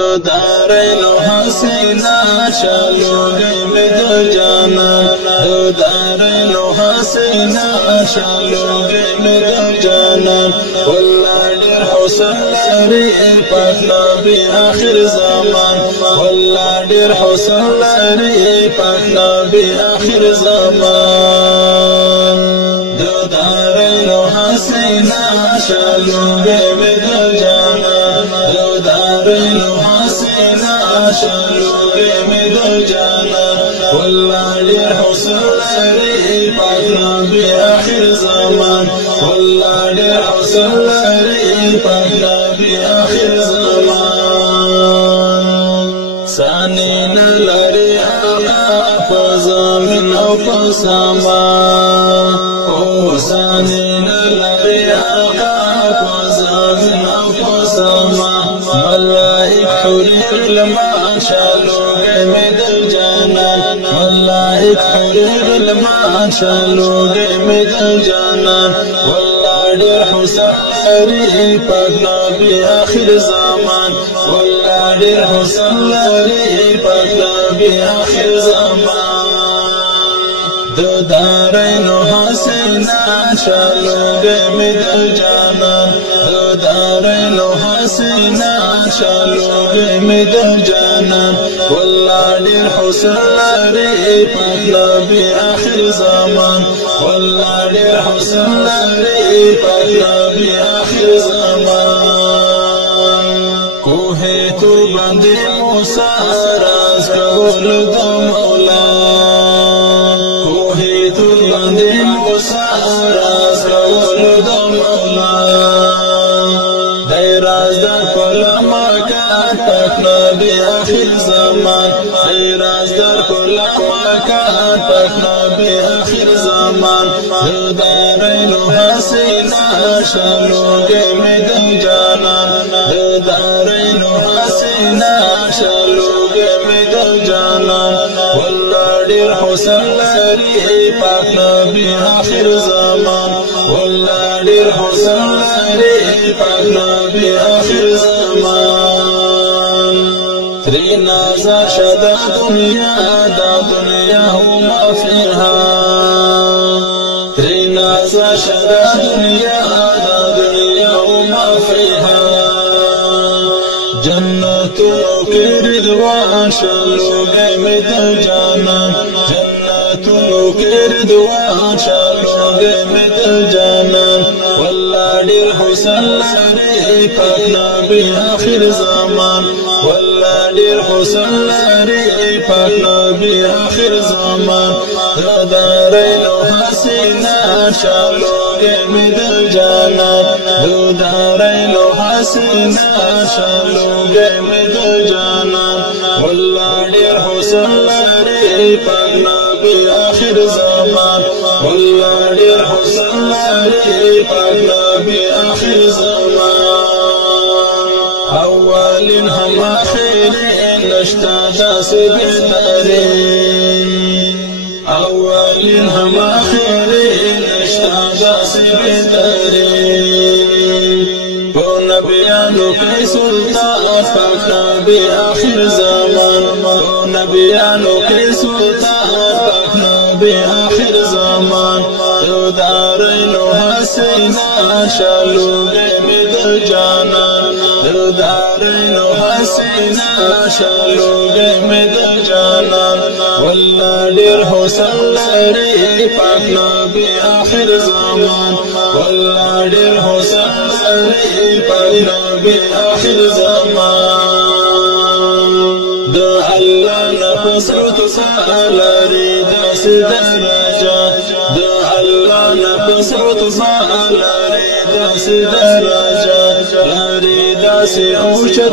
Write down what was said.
دارین حسینا شالوگی مد جانان دارین حسینا شالوگی مد جانان والله دیر حسن لري پاک نبی آخر زمان والله دیر حسن لري پاک نبی آخر زمان دارین حسینا شالوگی مد جانان دارین شالوگی مد جانان والله دیر حسن لري پاک نبی آخر زمان والله دیر حسن لري پاک نبی آخر زمان ثانی نلري آقا فزامن او فسامان او ثانی نلري آقا فزامن او فسامان ملائک حریر لما شالوگی مد جانان ملائک حریر لما شالوگی مد جانان والله دیر حسن لري پاک نبی آخر زمان والله دیر حسن لري پاک نبی آخر زمان دارین حسینا شالوگی مد جانان دارین حسینا شالوگی مد جانان والله دیر حسن لري پاک نبی آخر زمان والله دیر حسن لري پاک نبی آخر زمان کوه تو بندی موسی راز کول د مولا کوه تو بندی موسی راز کول د مولا راز در کل مکان پاک نبی آخر زمان راز در کل مکان پاک نبی آخر زمان دارین حسینا شالوگی مد جانان دارین حسینا شالوگی مد جانان والله دیر حسن لري پاک نبی آخر زمان والله دیر حسن لري پاک نبی آخر زمان تری نازا شدا دنیا دا دنیا وما فيها تری نازا شدا دنیا دا دنیا وما فيها جنتو کی رضوان شالوگی مد جانان جنتو کی رضوان شالوگی مد جانان والله دیر حسن لري پاک نبی آخر زمان والله دیر حسن لري پاک نبی آخر زمان دارین حسینا شالوگی مد جانان دارین حسینا شالوگی مد جانان والله دیر حسن لري پاک نبی آخر زمان والله دیر حسن لري پاک نبی آخر زمان اول هم آخر نشتا داس بهترین اول هم آخر نشتا داس بهترین بو نبیانو کی سلطان پاک نبی آخر زمان بو نبیانو کی سلطان پاک نبی آخر زمان دارین حسینا شالوگی مد جانان دارین حسینا شالوگی مد جانان والله دیر حسن لري پاک نبی آخر زمان والله دیر حسن لري پاک نبی آخر زمان دا الله نفس رتفالري داس درجه دا الله نفس رتفالري داس درجه لري داس اوشد